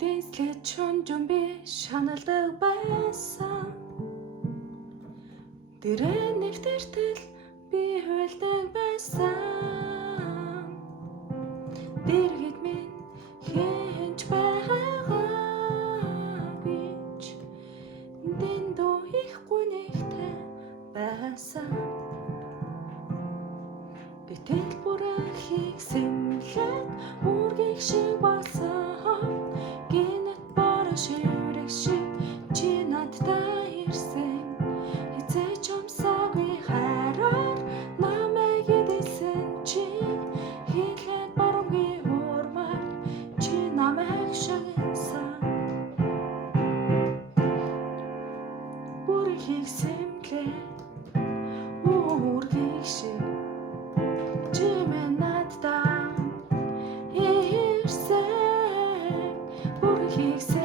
Дэнслээ чүнжүн би шаналдаг байсан. Дэрэ нэвтэртэл би хуйлдаг байсан. Дэргэд минь хэнч байгаагүйч дэндүү ихгүй нэгтэй байсан. Гэтэл бүрхийг сэмлээд үргийг шиг болсон. Гинэт бороо шиврэг шиг чи надтай ирсэн. Хизээч амсаагүй хараар намайг эдэлсэн чи. Хэлээд баруугүй урмаар чи намайг шагнасан. Бүрхийг сэмлээд үргийг шиг He